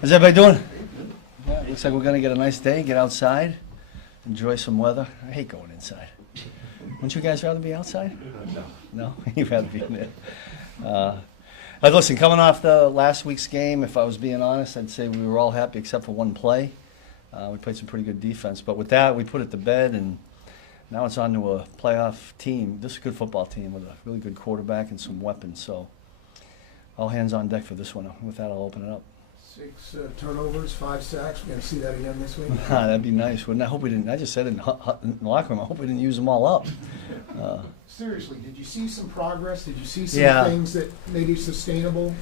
How's everybody doing? Yeah, looks like we're gonna get a nice day, get outside, enjoy some weather. I hate going inside. Wouldn't you guys rather be outside? No. No? You'd rather be in there. Listen, coming off the last week's game, if I was being honest, I'd say we were all happy except for one play. We played some pretty good defense, but with that, we put it to bed, and now it's on to a playoff team. This is a good football team with a really good quarterback and some weapons, so all hands on deck for this one. With that, I'll open it up. 6 turnovers, 5 sacks. We're going to see that again this week. That'd be nice, wouldn't it? I hope we didn't. I just said it in the locker room. I hope we didn't use them all up. Seriously, did you see some progress? Did you see some things that made it sustainable?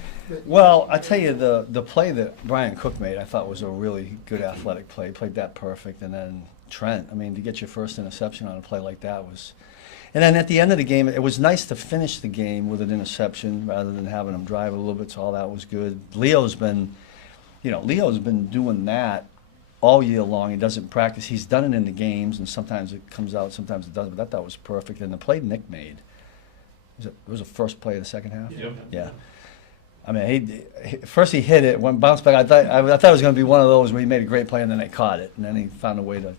Well, I tell you, the play that Brian Cook made, I thought was a really good athletic play. He played that perfect, and then Trent. I mean, to get your first interception on a play like that was. And then at the end of the game, it was nice to finish the game with an interception rather than having them drive a little bit. So all that was good. Leo's been doing that all year long. He doesn't practice. He's done it in the games, and sometimes it comes out, sometimes it doesn't. But that was perfect. And the play Nick made, it was the first play of the second half? Yep. Yeah. I mean, first he hit it, went bounced back. I thought it was going to be one of those where he made a great play and then they caught it, and then he found a way to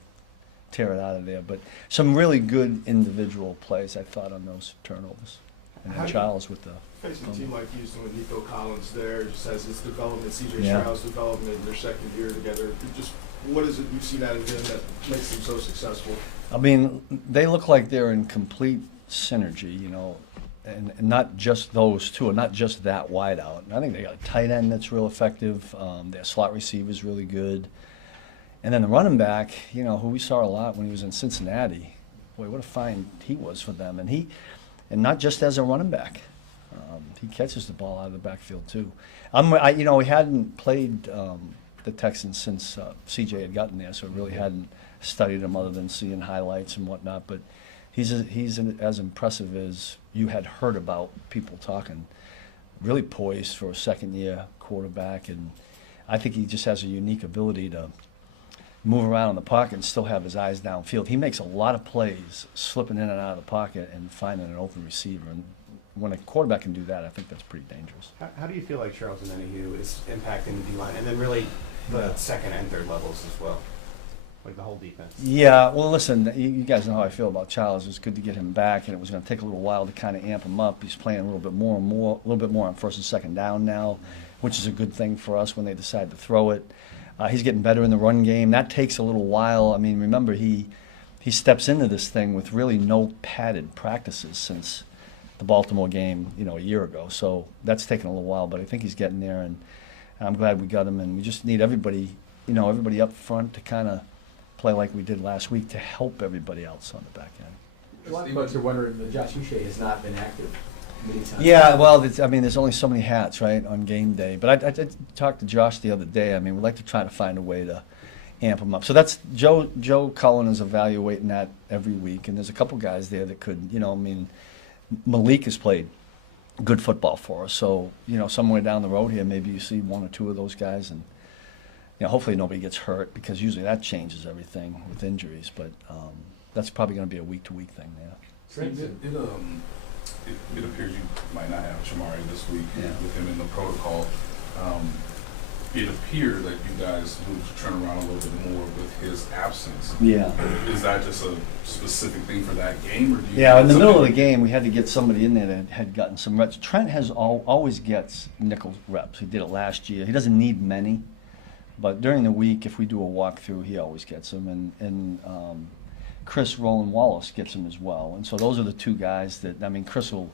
tear it out of there. But some really good individual plays, I thought, on those turnovers. And then Charles with the facing a team like Houston with Nico Collins there, just as his development, CJ Yeah. Stroud's development in their second year together. Just what is it you've seen out of him that makes them so successful? I mean, they look like they're in complete synergy, you know, and not just those two, and not just that wide out. I think they got a tight end that's real effective. Their slot receiver's really good. And then the running back, you know, who we saw a lot when he was in Cincinnati. Boy, what a find he was for them. And not just as a running back. He catches the ball out of the backfield, too. We hadn't played the Texans since CJ had gotten there, so we really hadn't studied him other than seeing highlights and whatnot. But he's as impressive as you had heard about people talking. Really poised for a second-year quarterback, and I think he just has a unique ability to move around in the pocket and still have his eyes downfield. He makes a lot of plays slipping in and out of the pocket and finding an open receiver. And when a quarterback can do that, I think that's pretty dangerous. How do you feel like Charles Omenihu is impacting the D-line, and then really the second and third levels as well, like the whole defense? Yeah, well, listen, you guys know how I feel about Charles. It's good to get him back, and it was going to take a little while to kind of amp him up. He's playing a little bit more on first and second down now, which is a good thing for us when they decide to throw it. He's getting better in the run game. That takes a little while. I mean, remember, he steps into this thing with really no padded practices since the Baltimore game, a year ago. So that's taken a little while, but I think he's getting there, and I'm glad we got him. And we just need everybody up front to kind of play like we did last week to help everybody else on the back end. A lot of folks are wondering that Josh Uche has not been active many times. Yeah, well, there's only so many hats, right, on game day. But I talked to Josh the other day. I mean, we'd like to try to find a way to amp him up. So that's Joe Cullen is evaluating that every week, and there's a couple guys there that could, Malik has played good football for us. So, somewhere down the road here, maybe you see one or two of those guys, and hopefully nobody gets hurt, because usually that changes everything with injuries. But that's probably going to be a week-to-week thing. Yeah. It appears you might not have Shamari this week with him in the protocol. It appeared that you guys would turn around a little bit more with his absence. Yeah. Is that just a specific thing for that game, or do you? Yeah, in the middle of the game, we had to get somebody in there that had gotten some reps. Trent always gets nickel reps. He did it last year. He doesn't need many, but during the week, if we do a walkthrough, he always gets them. And Chris Roland Wallace gets them as well. And so those are the two guys that, Chris will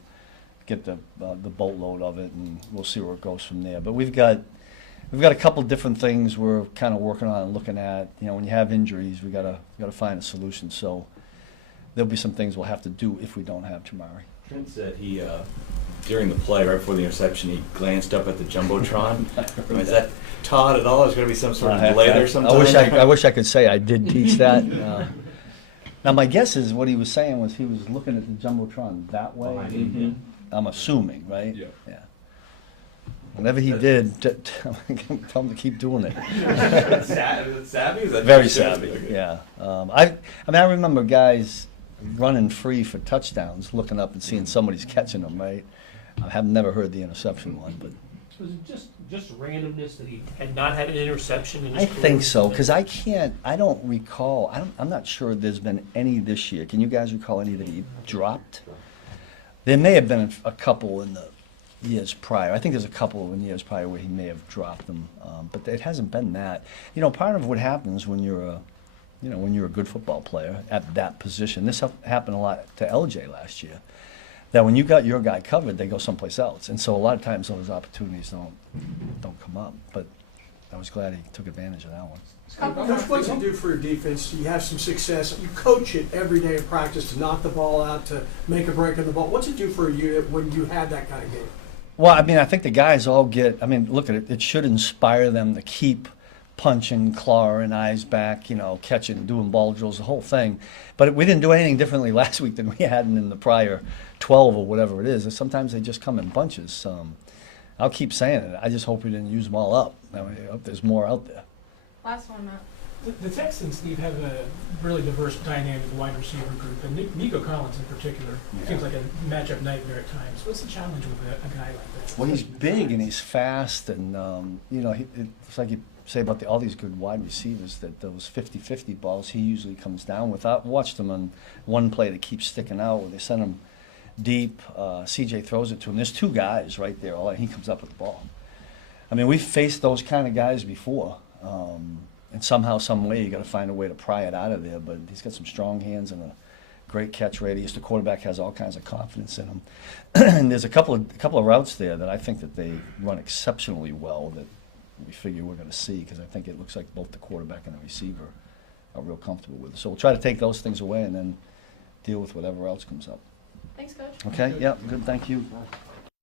get the boatload of it, and we'll see where it goes from there. But we've got a couple different things we're kind of working on and looking at. When you have injuries, we gotta find a solution. So there'll be some things we'll have to do if we don't have Tamari. Trent said he, during the play, right before the interception, he glanced up at the Jumbotron. Is that taught at all? Is there going to be some sort of delay there sometime? I wish I could say I did teach that. Now, my guess is what he was saying was he was looking at the Jumbotron that way. Mm-hmm. I'm assuming, right? Yeah. Whatever he did, tell him to keep doing it. Savvy? Is that Very savvy, yeah. I remember guys running free for touchdowns, looking up and seeing somebody's catching them, right? I have never heard the interception one, but Was it just randomness that he had not had an interception in his I career? think so, because I don't recall, I'm not sure there's been any this year. Can you guys recall any that he dropped? There may have been a couple in the years prior. I think there's a couple in years prior where he may have dropped them, but it hasn't been that. You know, part of what happens when you're a good football player at that position, this happened a lot to LJ last year, that when you got your guy covered, they go someplace else. And so a lot of times those opportunities don't come up. But I was glad he took advantage of that one. Coach, what do you do for your defense? You have some success. You coach it every day in practice to knock the ball out, to make a break on the ball. What's it do for you when you had that kind of game? Well, I mean, I think the guys all look at it. It should inspire them to keep punching, clawing, eyes back, catching, doing ball drills, the whole thing. But we didn't do anything differently last week than we had in the prior 12 or whatever it is. And sometimes they just come in bunches. I'll keep saying it. I just hope we didn't use them all up. I hope there's more out there. Last one, Matt. The Texans, Steve, have a really diverse dynamic wide receiver group, and Nico Collins in particular seems like a matchup nightmare at times. What's the challenge with a guy like that? Well, he's big and he's fast, and it's like you say about all these good wide receivers, that those 50-50 balls he usually comes down with. I've watched him on one play that keeps sticking out where they send him deep. CJ throws it to him. There's two guys right there. He comes up with the ball. I mean, we've faced those kind of guys before. And somehow, some way, you got to find a way to pry it out of there. But he's got some strong hands and a great catch radius. The quarterback has all kinds of confidence in him. And there's a couple of routes there that I think that they run exceptionally well that we figure we're going to see, because I think it looks like both the quarterback and the receiver are real comfortable with it. So we'll try to take those things away and then deal with whatever else comes up. Thanks, Coach. Okay? Yeah. Good. Thank you.